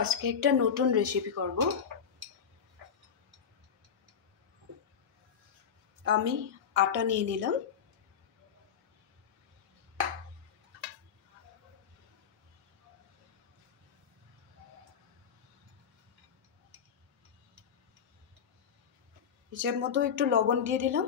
আজকে একটা নতুন রেসিপি করব। আমি আটা নিয়ে নিলাম। হিসেব মতো একটু লবণ দিয়ে দিলাম।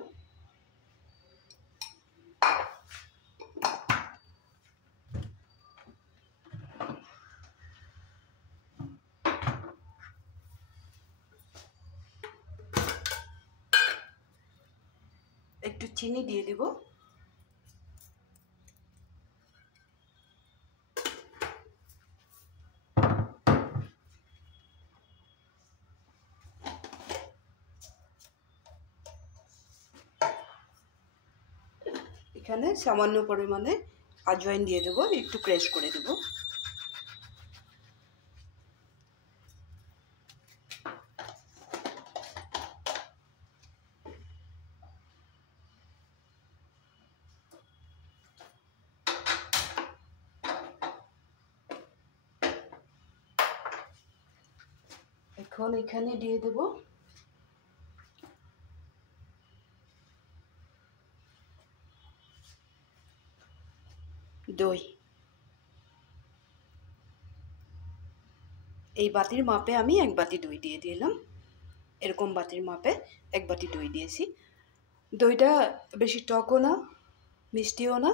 একটু চিনি দিয়ে দিব। এখানে সামান্য পরিমাণে আজওয়াইন দিয়ে দেবো, একটু ক্রাশ করে দেব। এখন এখানে দিয়ে দেব দই। এই বাটির মাপে আমি এক বাটি দই দিয়ে দিলাম। এরকম বাটির মাপে এক বাটি দই দিয়েছি। দইটা বেশি টকও না, মিষ্টিও না।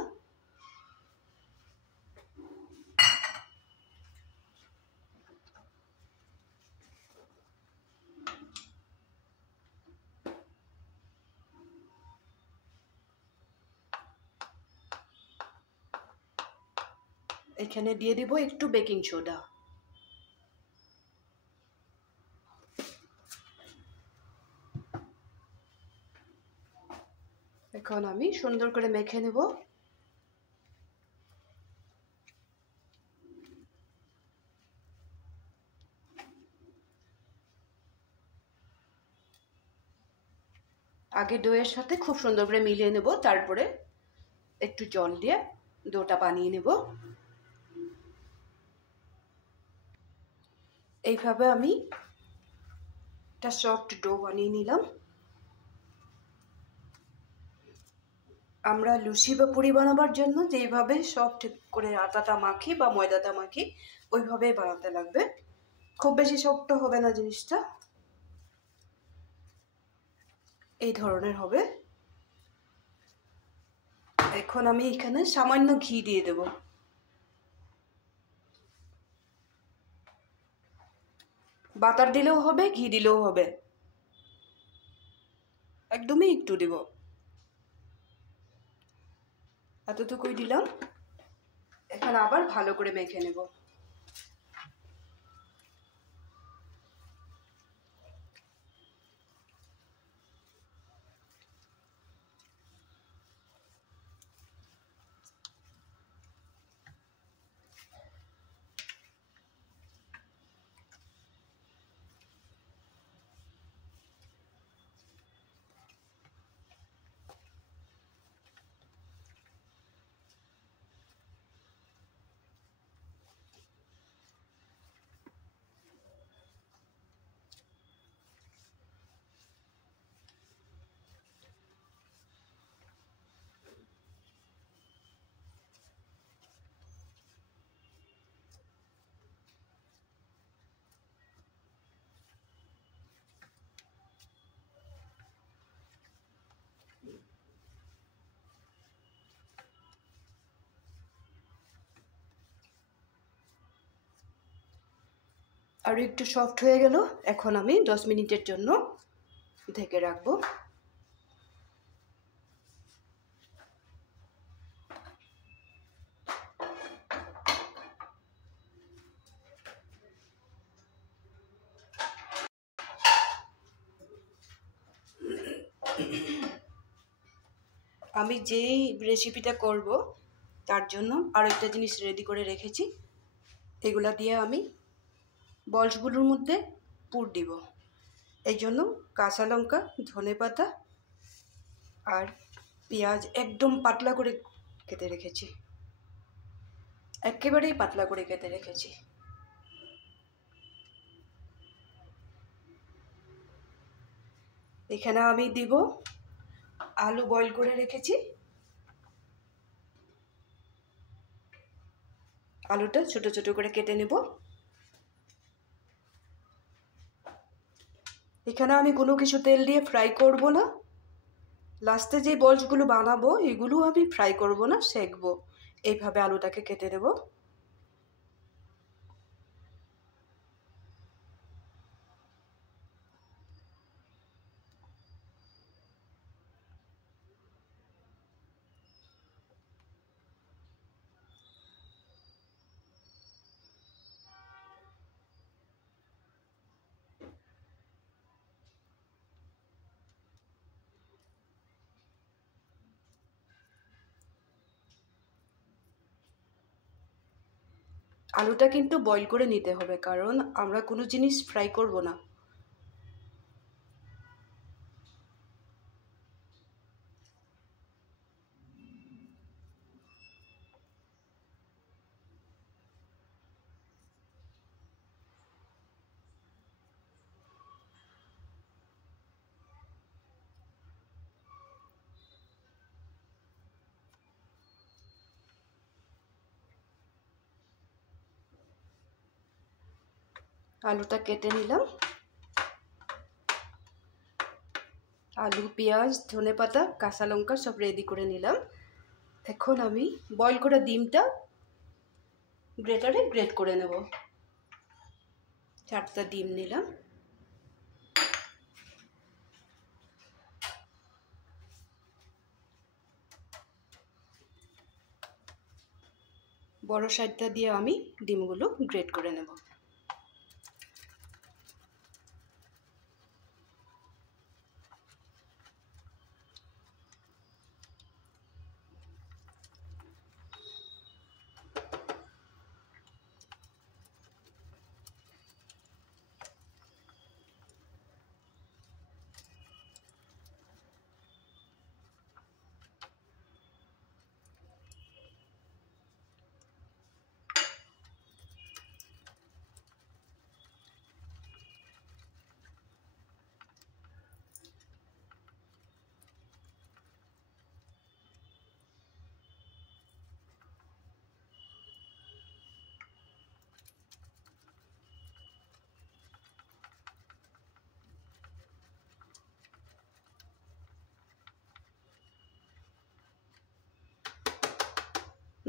এখানে দিয়ে দিব একটু বেকিং সোডা। এখন আমি সুন্দর করে মেখে নেব। আগে দইয়ের সাথে খুব সুন্দর করে মিলিয়ে নেব, তারপরে একটু জল দিয়ে ডোটা বানিয়ে নেব। এইভাবে আমি একটা সফট ডো বানিয়ে নিলাম। আমরা লুচি বা পুরি বানাবার জন্য যেইভাবে সফট করে আটাটা মাখি বা ময়দাটা মাখি, ওইভাবেই বানাতে লাগবে। খুব বেশি শক্ত হবে না জিনিসটা, এই ধরনের হবে। এখন আমি এখানে সামান্য ঘি দিয়ে দেব। বাটার দিলেও হবে, ঘি দিলেও হবে, একদমই একটু দেব। এতটুকুই দিলাম। এখন আবার ভালো করে মেখে নেব। আর একটু সফট হয়ে গেল। এখন আমি 10 মিনিটের জন্য ঢেকে রাখবো। আমি যেই রেসিপিটা করব তার জন্য আরও একটা জিনিস রেডি করে রেখেছি। এগুলা দিয়ে আমি বলসগুলোর মধ্যে পুর দিব। এই জন্য কাঁচা লঙ্কা, ধনেপাতা আর পেঁয়াজ একদম পাতলা করে কেটে রেখেছি, একেবারেই পাতলা করে কেটে রেখেছি। এখানে আমি দিব আলু বয়েল করে রেখেছি, আলুটা ছোট ছোট করে কেটে নেব। এখানে আমি কোনো কিছু তেল দিয়ে ফ্রাই করব না, লাস্টে যে বলসগুলো বানাবো এগুলো আমি ফ্রাই করব না, সেকবো। এইভাবে আলুটাকে কেটে দেব। আলুটা কিন্তু বয়েল করে নিতে হবে, কারণ আমরা কোনো জিনিস ফ্রাই করব না। আলুটা কেটে নিলাম, আলু, পেঁয়াজ, ধনেপাতা, কাঁচা লঙ্কা সব রেডি করে নিলাম। এখন আমি বয়েল করা ডিমটা গ্রেটারে গ্রেট করে নেব। 4টা ডিম নিলাম। বড় সাইডটা দিয়ে আমি ডিমগুলো গ্রেট করে নেব।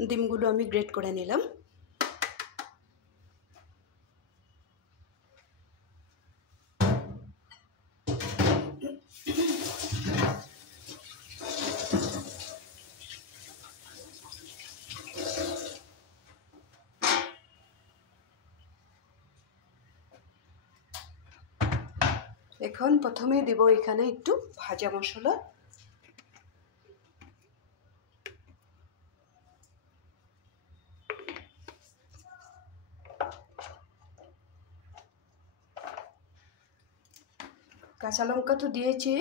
ডিমগুলো আমি গ্রেট করে নিলাম। এখন প্রথমে দেব এখানে একটু ভাজা মশলা। কাঁচা লঙ্কা তো দিয়েছি,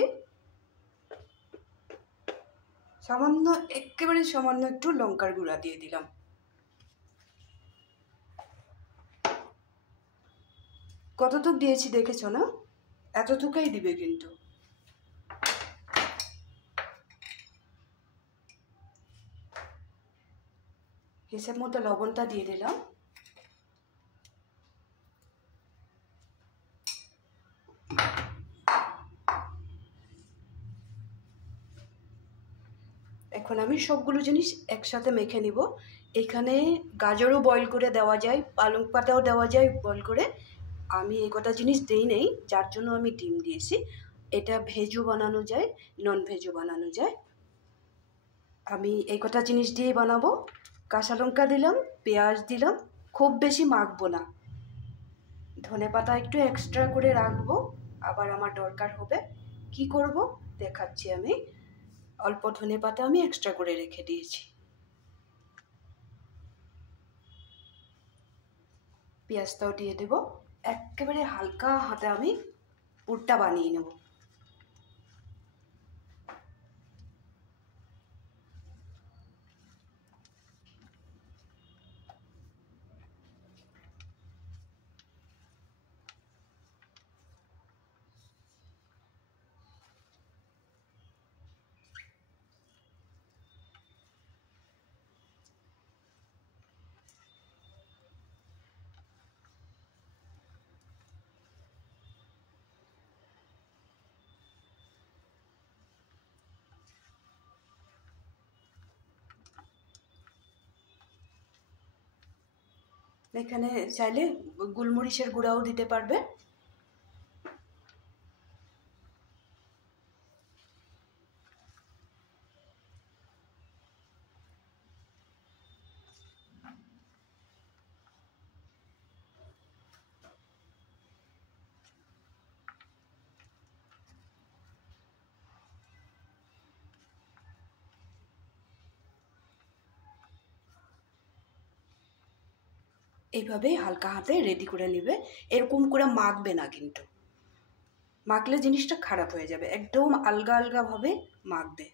সামান্য, একেবারে সামান্য একটু লঙ্কার গুঁড়া দিয়ে দিলাম। কতটুক দিয়েছি দেখেছো না? এতটুকুই দিবে কিন্তু। হিসেব মতো লবণটা দিয়ে দিলাম। এখন আমি সবগুলো জিনিস একসাথে মেখে নিব। এখানে গাজরও বয়েল করে দেওয়া যায়, পালং পাতাও দেওয়া যায় বয়েল করে। আমি এই কটা জিনিস দিই নেই, যার জন্য আমি ডিম দিয়েছি। এটা ভেজও বানানো যায়, নন ভেজও বানানো যায়। আমি এই কটা জিনিস দিয়ে বানাবো। কাঁচা লঙ্কা দিলাম, পেঁয়াজ দিলাম, খুব বেশি মাখবো না। ধনেপাতা একটু এক্সট্রা করে রাখবো, আবার আমার দরকার হবে। কি করব দেখাচ্ছি আমি। অল্প ধনেপাতা আমি এক্সট্রা করে রেখে দিয়েছি। পেঁয়াজটাও দিয়ে দেব। একেবারে হালকা হাতে আমি পুরটা বানিয়ে নেব। এখানে চাইলে গোলমরিচের গুঁড়াও দিতে পারবে। এইভাবে হালকা হাতে রেডি করে নেবে। এরকম করে মাখবে না, কিন্তু মাখলে জিনিসটা খারাপ হয়ে যাবে। একদম আলগা আলগাভাবে মাখবে।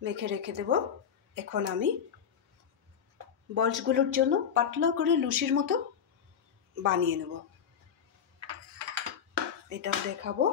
মেখে রেখে দেব। এখন আমি বলসগুলোর জন্য পাতলা করে লুচির মতো বানিয়ে নেব। এটাও দেখাবো।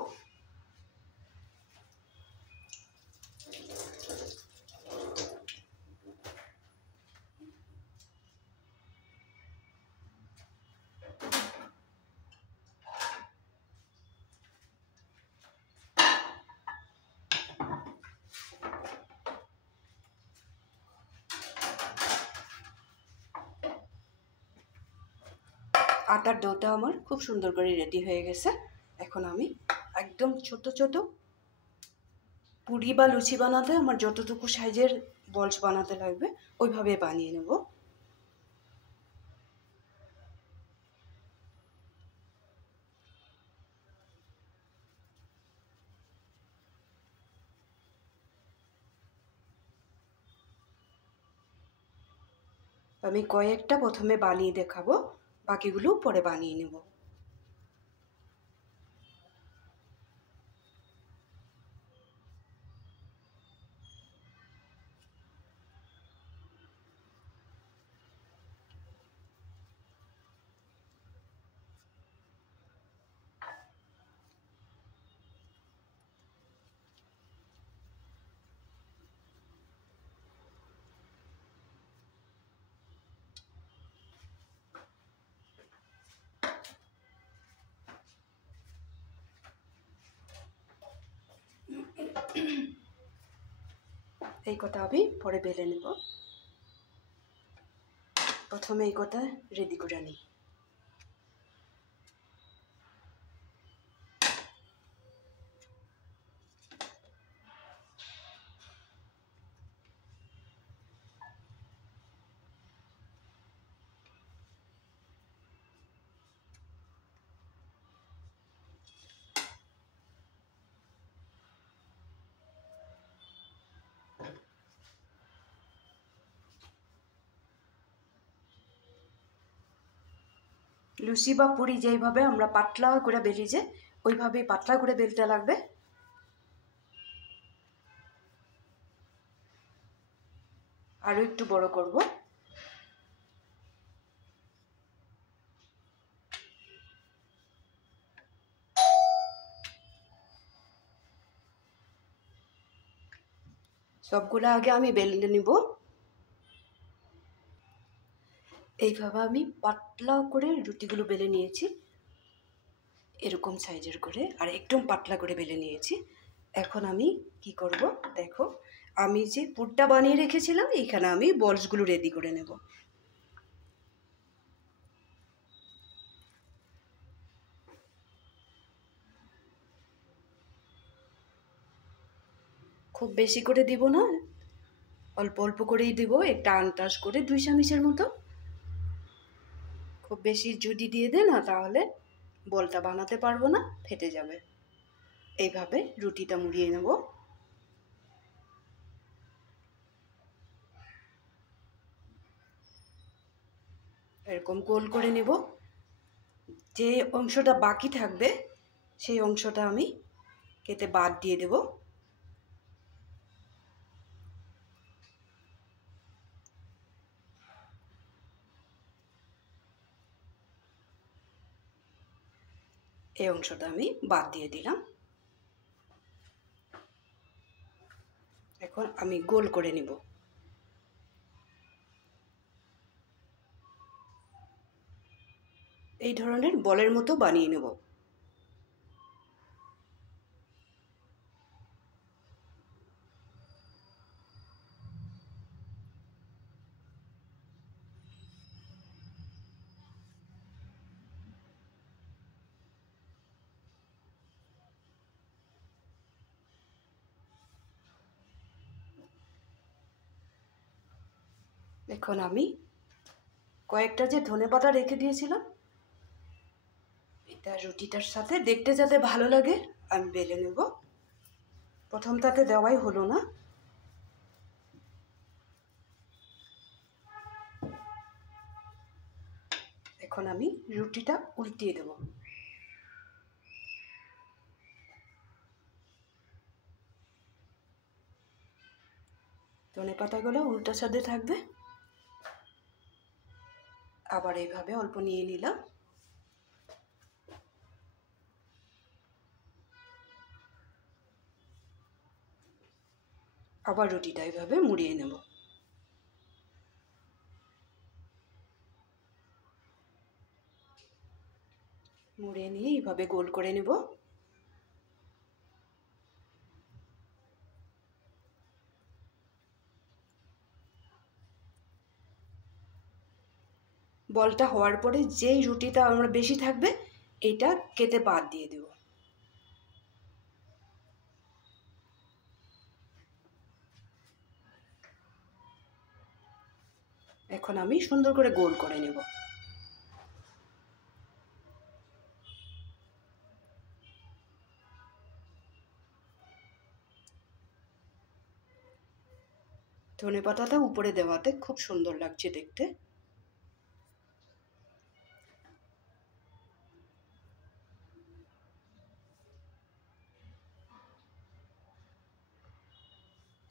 আটার ডোটা আমার খুব সুন্দর করে রেডি হয়ে গেছে। এখন আমি একদম ছোট ছোট পুরি বা লুচি বানাতে আমার যতটুকু সাইজের বলস বানাতে লাগবে ওইভাবে বানিয়ে নেব। আমি কয়েকটা প্রথমে বানিয়ে দেখাবো, বাকিগুলো পরে বানিয়ে নেব। এই কটা আমি পরে বেলে নেব। প্রথমে এই কটা রেডি করে নিই। লুচি বা পুরি যেইভাবে আমরা পাতলা করে বেলি যে ওইভাবেই পাতলা করে বেলতে লাগবে। আরও একটু বড় করব। সবগুলো আগে আমি বেলে নিব। এইভাবে আমি পাতলা করে রুটিগুলো বেলে নিয়েছি, এরকম সাইজের করে, আর একদম পাতলা করে বেলে নিয়েছি। এখন আমি কি করব দেখো, আমি যে পুরটা বানিয়ে রেখেছিলাম এইখানে আমি বলসগুলো রেডি করে নেব। খুব বেশি করে দিব না, অল্প অল্প করেই দিব, একটা আন্দাজ করে 2 চামচের মতো। খুব বেশি যদি দিয়ে দেয় না তাহলে বলটা বানাতে পারবো না, ফেটে যাবে। এইভাবে রুটিটা মুড়িয়ে নেব। এরকম গোল করে নেব। যে অংশটা বাকি থাকবে সেই অংশটা আমি কেটে বাদ দিয়ে দেব। এই অংশটা আমি বাদ দিয়ে দিলাম। এখন আমি গোল করে নেব। এই ধরনের বলের মতো বানিয়ে নেব। এখন আমি কয়েকটা যে ধনেপাতা রেখে দিয়েছিলাম, এটা রুটিটার সাথে দেখতে যাতে ভালো লাগে আমি বেলে নেব। প্রথমটাতে দেওয়াই হলো না। এখন আমি রুটিটা উল্টিয়ে দেব। ধনেপাতাগুলো উল্টা সাইডে থাকবে। আবার এইভাবে অল্প নিয়ে নিলাম। আবার রুটিটা এইভাবে মুড়িয়ে নেব। মুড়িয়ে নিয়ে এইভাবে গোল করে নেব। বলটা হওয়ার পরে যেই রুটিটা আমার বেশি থাকবে এটা কেটে বাদ দিয়ে দেব। এখন আমি সুন্দর করে গোল করে নেব। ধনেপাতাটা উপরে দেওয়াতে খুব সুন্দর লাগছে দেখতে।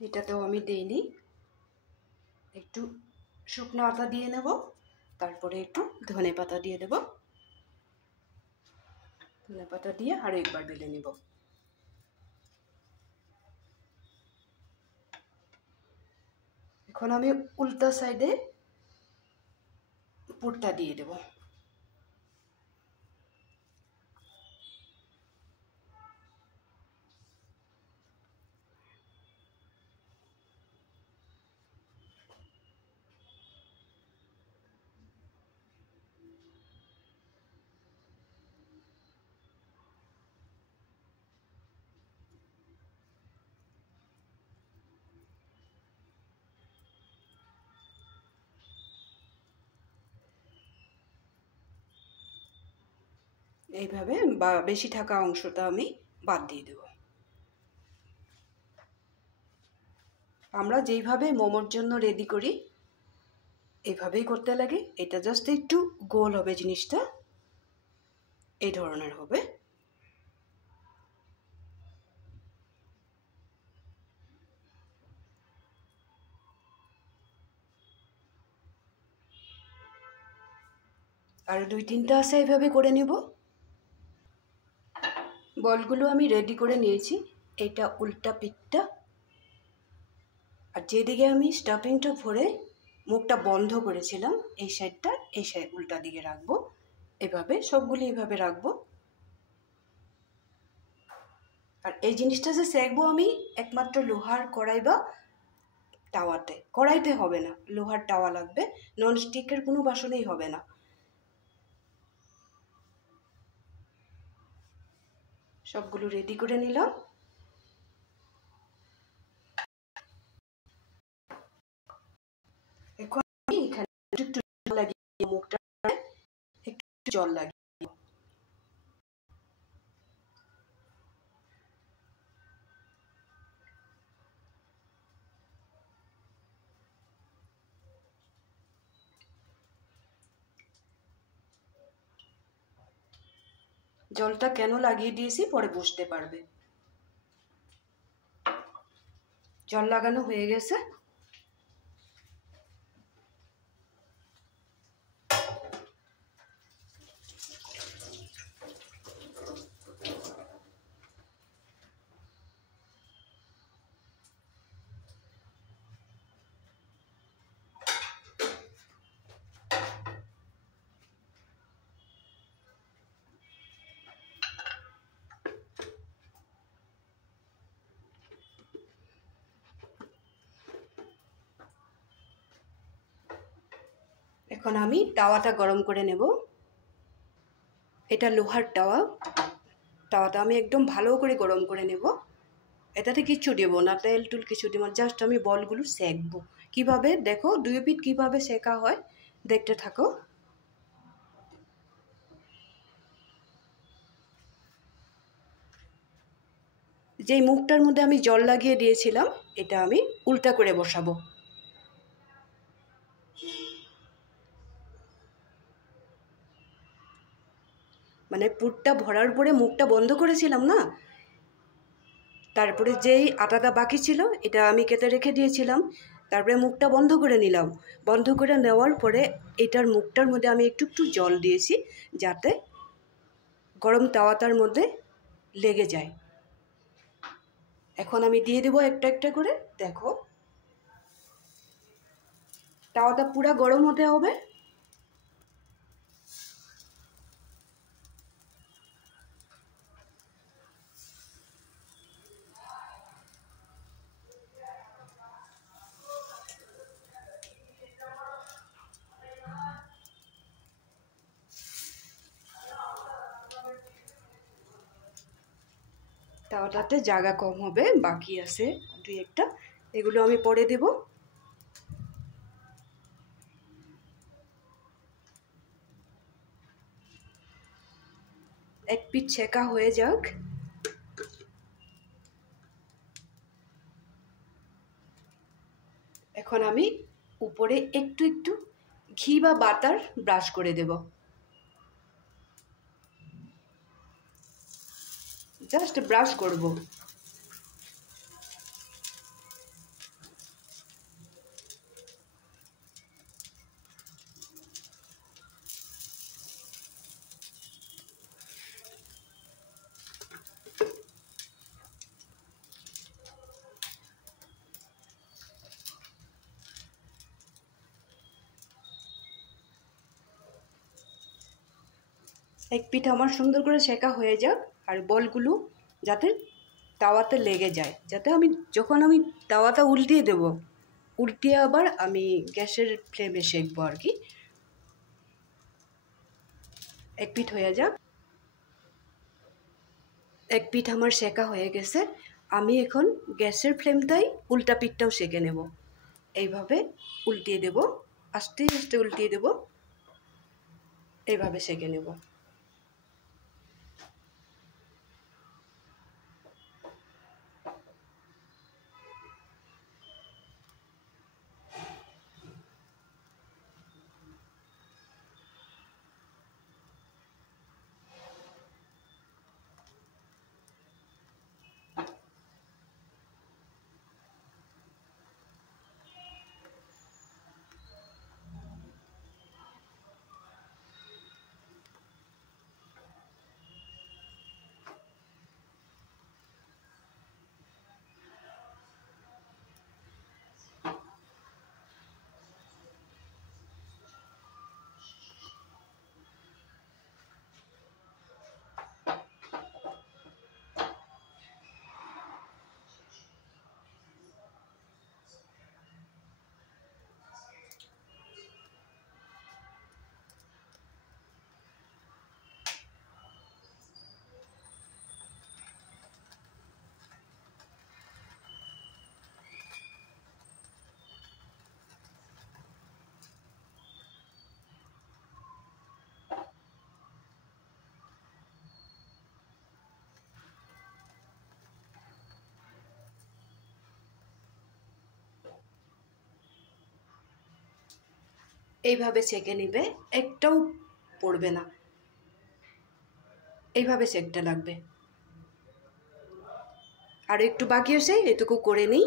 এটাতেও আমি দেইনি, একটু শুকনো আটা দিয়ে নেব, তারপরে একটু ধনেপাতা দিয়ে দেব। ধনেপাতা দিয়ে আরো একবার বেলে নেব। এখন আমি উল্টা সাইডে পুরটা দিয়ে দেব। এইভাবে বেশি থাকা অংশটা আমি বাদ দিয়ে দেব। আমরা যেইভাবে মোমোর জন্য রেডি করি এইভাবেই করতে লাগে। এটা জাস্ট একটু গোল হবে, জিনিসটা এই ধরনের হবে। আর দুই তিনটা আছে এইভাবে করে নেব। বলগুলো আমি রেডি করে নিয়েছি। এটা উল্টা পিঠটা, আর যেদিকে আমি স্টাফিংটা ভরে মুখটা বন্ধ করেছিলাম এই সাইডটা, এই সাইড উল্টা দিকে রাখবো। এভাবে সবগুলি এইভাবে রাখবো। আর এই জিনিসটা যে সেঁকবো আমি একমাত্র লোহার কড়াই বা তাওয়াতে, কড়াইতে হবে না, লোহার তাওয়া লাগবে। নন স্টিকের কোনো বাসনেই হবে না। সবগুলো রেডি করে নিলাম। এখন আমি এখানে একটু জল লাগিয়ে মুখটা একটু জল লাগিয়ে, জলটা কেন লাগিয়ে দিয়েছি পরে বুঝতে পারবে। জল লাগানো হয়ে গেছে। এখন আমি তাওয়াটা গরম করে নেব। এটা লোহার তাওয়া। তাওয়াটা আমি একদম ভালো করে গরম করে নেব। এটাতে কিচ্ছু দেবো না, তেল টুল কিছু দেবো না, জাস্ট আমি বলগুলো সেঁকবো। কিভাবে দেখো, দুই পিঠ কিভাবে সেকা হয় দেখতে থাকো। যেই মুখটার মধ্যে আমি জল লাগিয়ে দিয়েছিলাম এটা আমি উল্টা করে বসাবো। মানে পুরটা ভরার পরে মুখটা বন্ধ করেছিলাম না, তারপরে যেই আটাটা বাকি ছিল এটা আমি কেটে রেখে দিয়েছিলাম, তারপরে মুখটা বন্ধ করে নিলাম। বন্ধ করে নেওয়ার পরে এটার মুখটার মধ্যে আমি একটু একটু জল দিয়েছি যাতে গরম তাওয়াটার মধ্যে লেগে যায়। এখন আমি দিয়ে দেবো একটা একটা করে। দেখো তাওয়াটা পুরো গরম হতে হবে। তাওয়াটাতে জায়গা কম হবে, বাকি আছে দুই একটা, এগুলো আমি পরে দেব। এক পিঠ ছেঁকা হয়ে যাক। এখন আমি উপরে একটু একটু ঘি বা বাটার ব্রাশ করে দেব, জাস্ট ব্রাশ করব। এক পিঠ আমার সুন্দর করে সেঁকা হয়ে যাক, আর বলগুলো যাতে তাওয়াতে লেগে যায়, যাতে আমি যখন আমি তাওয়াটা উল্টিয়ে দেব, উল্টিয়ে আবার আমি গ্যাসের ফ্লেমে সেঁকবো আর কি। এক পিঠ হয়ে যাক। এক পিঠ আমার সেঁকা হয়ে গেছে, আমি এখন গ্যাসের ফ্লেমটাই উল্টা পিঠটাও সেঁকে নেব। এইভাবে উল্টিয়ে দেব, আস্তে আস্তে উল্টিয়ে দেব, এইভাবে সেঁকে নেব। এইভাবে সেঁকে নিবে, একটাও পড়বে না, এইভাবে সেঁকতে লাগবে। আর একটু বাকি আছে, এটুকু করে নিই।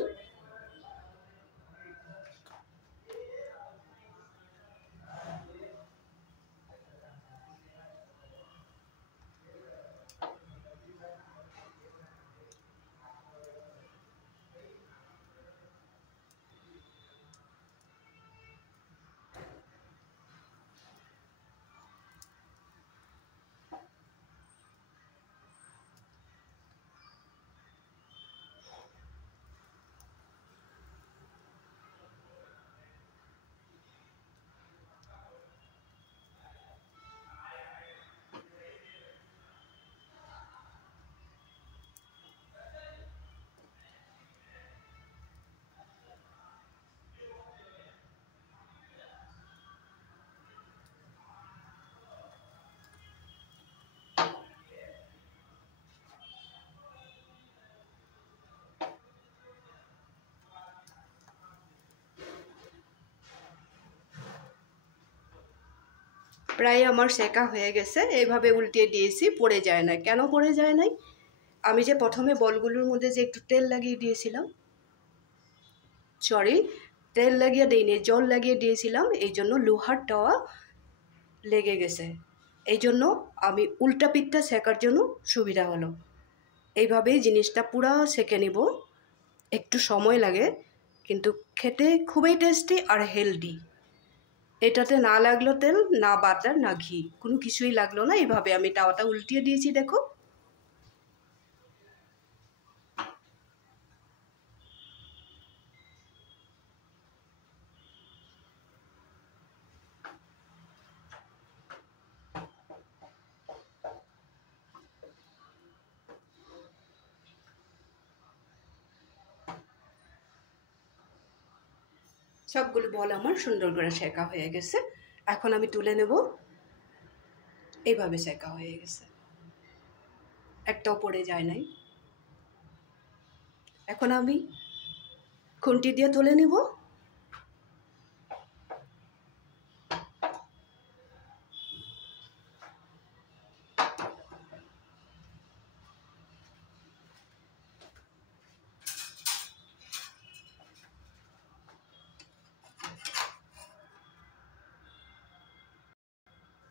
প্রায় আমার সেকা হয়ে গেছে। এইভাবে উল্টিয়ে দিয়েছি, পড়ে যায় না। কেন পড়ে যায় নাই? আমি যে প্রথমে বলগুলোর মধ্যে যে একটু তেল লাগিয়ে দিয়েছিলাম, সরি, তেল লাগিয়ে দিইনি, জল লাগিয়ে দিয়েছিলাম, এই জন্য লোহার তাওয়া লেগে গেছে। এই জন্য আমি উল্টা পিঠটা সেকার জন্য সুবিধা হলো। এইভাবেই জিনিসটা পুরো সেকে নিব। একটু সময় লাগে, কিন্তু খেতে খুবই টেস্টি আর হেলদি। এটাতে না লাগলো তেল, না বাটার, না ঘি, কোনো কিছুই লাগলো না। এইভাবে আমি তাওয়াটা উল্টিয়ে দিয়েছি, দেখো। সবগুলো বল আমার সুন্দর করে সেকা হয়ে গেছে। এখন আমি তুলে নেব। এইভাবে সেকা হয়ে গেছে, একটাও পড়ে যায় নাই। এখন আমি খুন্তি দিয়ে তুলে নিব।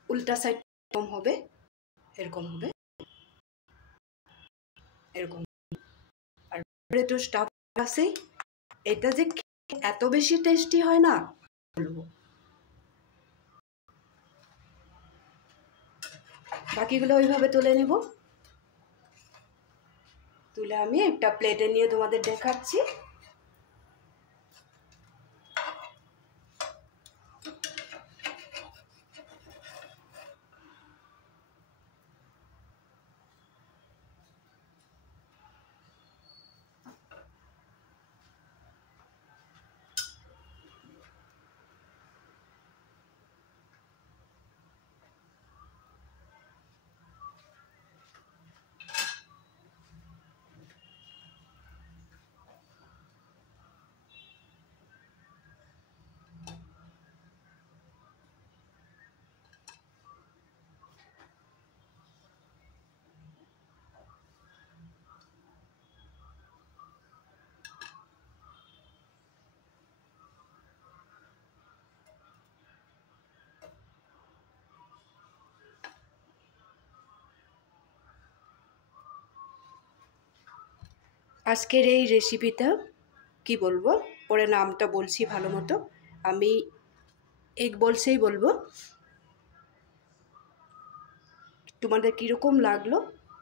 উল্টা সাইড এরকম হবে, এরকম হবে, এরকম। আর তো স্টাফ আছে, এটা যে এত বেশি টেস্টি হয় না বলবো। বাকিগুলো ওইভাবে তুলে নিব। তুলে আমি একটা প্লেটে নিয়ে তোমাদের দেখাচ্ছি। আজকের এই রেসিপিটা কি বলবো, পরে নামটা বলছি ভালো মতো। আমি এগ বলছেই বলবো। তোমাদের কীরকম লাগলো?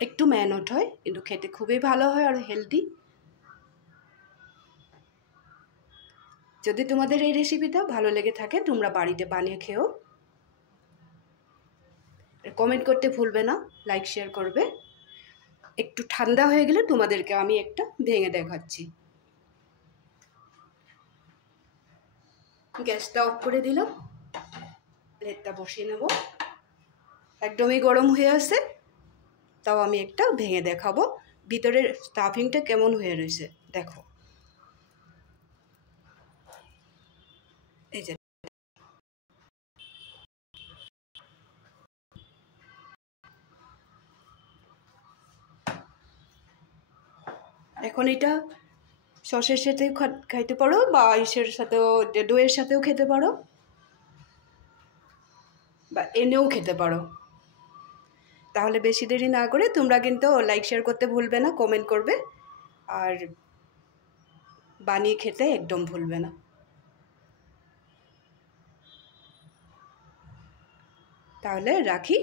একটু মেহনত হয়, কিন্তু খেতে খুবই ভালো হয় আর হেলদি। যদি তোমাদের এই রেসিপিটা ভালো লেগে থাকে, তোমরা বাড়িতে বানিয়ে খেও। কমেন্ট করতে ভুলবে না, লাইক শেয়ার করবে। একটু ঠান্ডা হয়ে গেলে তোমাদেরকে আমি একটা ভেঙে দেখাচ্ছি। গ্যাসটা অফ করে দিলাম, প্লেটটা বসিয়ে নেব। একদমই গরম হয়ে আছে, তাও আমি একটা ভেঙে দেখাবো ভিতরের স্টাফিংটা কেমন হয়ে রয়েছে। দেখো, এই যে এখন এটা সসের সাথেও খাইতে পারো, বা ইসের সাথেও, দইয়ের সাথেও খেতে পারো, বা এনেও খেতে পারো। তাহলে বেশি দেরি না করে তোমরা কিন্তু লাইক শেয়ার করতে ভুলবে না, কমেন্ট করবে, আর বানিয়ে খেতে একদম ভুলবে না। তাহলে রাখি।